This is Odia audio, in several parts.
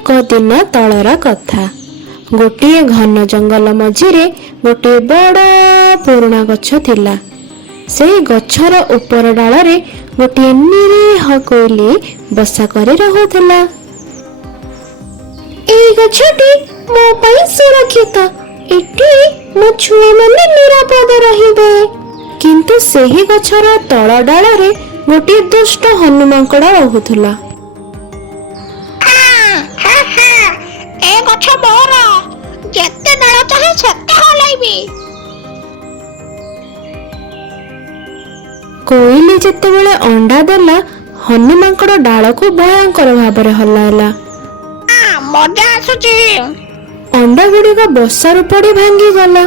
ଅନେକ ଦିନ ତଳର କଥା। ଗୋଟିଏ ଘନ ଜଙ୍ଗଲ ମଝିରେ ଗୋଟିଏ ବଡ଼ ପୁରୁଣା ଗଛ ଥିଲା। ସେଇ ଗଛର ଉପର ଡାଳରେ ଗୋଟିଏ ନିରୀହ କୋଇଲି ବସା କରି ରହୁଥିଲା। ଏଇ ଗଛଟି ମୋ ପାଇଁ ସୁରକ୍ଷିତ। ଏଠି ମୋ ଛୁଆମାନେ ନିରାପଦ ରହିବେ। କିନ୍ତୁ ସେହି ଗଛର ତଳ ଡାଳରେ ଗୋଟିଏ ଦୁଷ୍ଟ ହନୁମାଙ୍କଡ଼ ରହୁଥିଲା। ଏ ଗଛ ମୋର, ଯେତେ ଡାଳ ଚାहे ସେତେ ହଲାଇବି। କୋଇଲି ଯେତେବେଳେ ଅଣ୍ଡା ଦେଲା, ହନୁମାଙ୍କଡ଼ ଡାଳକୁ ଭୟଙ୍କର ଭାବରେ ହଲାଇଲା। ମଜା ଆସୁଛି। ଅଣ୍ଡା ଗୁଡ଼ିକ ବସାରୁ ପଡ଼ି ଭାଙ୍ଗିଗଲା।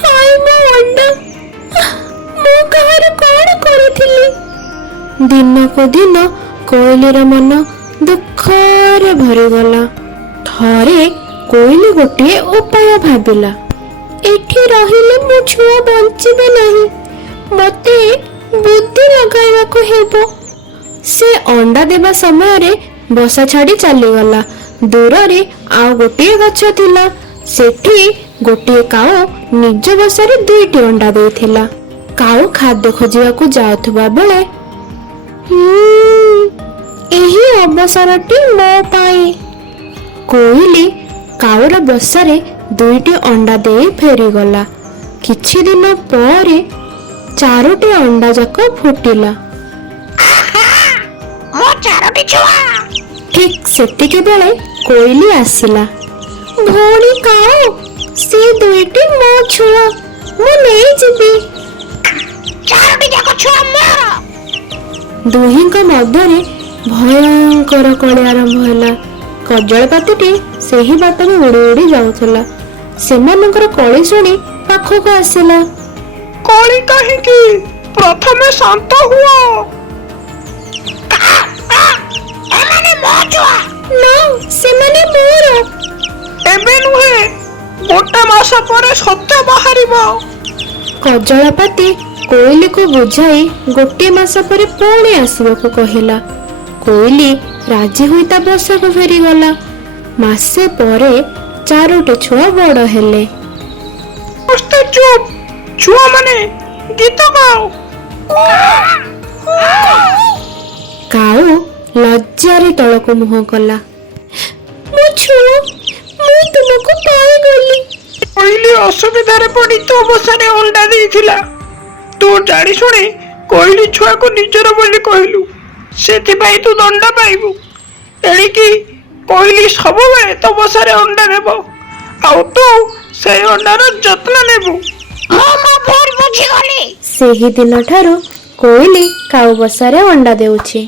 ହାୟ ମୋ ଅଣ୍ଡା, ମୁଁ କାହାର କଣ କରୁଥିଲି? ଦିନକୁ ଦିନ କୋଇଲିର ମନ ଦୁଃଖରେ ଭରିଗଲା। ଥରେ କୋଇଲି ଗୋଟିଏ ଉପାୟ ଭାବିଲା। ଏଠି ରହିଲେ ମୋ ଛୁଆ ବଞ୍ଚିବେ ନାହିଁ, ମୋତେ ବୁଦ୍ଧି ଲଗାଇବାକୁ ହେବ। ସେ ଅଣ୍ଡା ଦେବା ସମୟରେ ବସା ଛାଡ଼ି ଚାଲିଗଲା। ଦୂରରେ ଆଉ ଗୋଟିଏ ଗଛ ଥିଲା। ସେଠି ଗୋଟିଏ କାଉ ନିଜ ବସାରେ 2ଟି ଅଣ୍ଡା ଦେଇଥିଲା। କାଉ ଖାଦ୍ୟ ଖୋଜିବାକୁ ଯାଉଥିବା ବେଳେ ଏହି ଅବସରଟି ମୋ ପାଇଁ। କୋଇଲି କାଉର ବସାରେ 2ଟି ଅଣ୍ଡା ଦେଇ ଫେରିଗଲା। କିଛି ଦିନ ପରେ 4ଟି ଅଣ୍ଡା ଯାକ ଫୁଟିଲା। ମୋ 4ଟି ଛୁଆ। ଠିକ୍ ସେତିକି ବେଳେ କୋଇଲି ଆସିଲା। ଭଉଣୀ କାଉ, ସେ 2ଟି ମୋ ଛୁଆ, ମୁଁ ନେଇଯିବି। 4ଟି ଯାକ ଛୁଆ ମୋର। ଦୁହିଁଙ୍କ ମଧ୍ୟରେ ଭୟଙ୍କର କଳି ଆରମ୍ଭ ହେଲା। କଜଳପାତିଟି ସେହି ବାଟରେ ଉଡ଼ି ଉଡ଼ି ଯାଉଥିଲା। ସେମାନଙ୍କର କଳି ଶୁଣି ପାଖକୁ ଆସିଲା। କଳି କାହିଁକି? ପ୍ରଥମେ ଶାନ୍ତ ହୁଅ। ଏମାନେ ମୋ ଛୁଆ। ନା, ସେମାନେ ମୋର। ଏବେ ନୁହେଁ, ଗୋଟେ ମାସ ପରେ ସତ୍ୟ ବାହାରିବ। କଜଳପାତି କୋଇଲିକୁ ବୁଝାଇ ଗୋଟିଏ ମାସ ପରେ ପୁଣି ଆସିବାକୁ କହିଲା। କୋଇଲି ରାଜି ହୋଇ ତା ବସାକୁ ଫେରିଗଲା। ମାସେ ପରେ 4ଟି ଛୁଆ ବଡ଼ ହେଲେ। ଚୁପ୍, ଛୁଆମାନେ ଗୀତ ଗାଅ। କାଉ ଲଜ୍ଜାରେ ତଳକୁ ମୁହଁ କଲା। ମୋ ଛୁଆ, ମୁଁ ତୁମକୁ ପାଇଗଲି। କୋଇଲି ଅସୁବିଧାରେ ପଡ଼ି ତୋ ବସାରେ ଅଣ୍ଡା ଦେଇଥିଲା। ତୁ ଜାଣି ଶୁଣି କୋଇଲି ଛୁଆକୁ ନିଜର ବୋଲି କହିଲୁ, ସେଥିପାଇଁ ତୁ ଦଣ୍ଡ ପାଇବୁ। ଏଣିକି କୋଇଲି ସବୁବେଳେ ତୋ ବସାରେ ଅଣ୍ଡା ଦେବ, ଆଉ ତୁ ସେଇ ଅଣ୍ଡାର ଯତ୍ନ ନେବୁ। ସେହି ଦିନଠାରୁ କୋଇଲି କାଉ ବସାରେ ଅଣ୍ଡା ଦେଉଛି।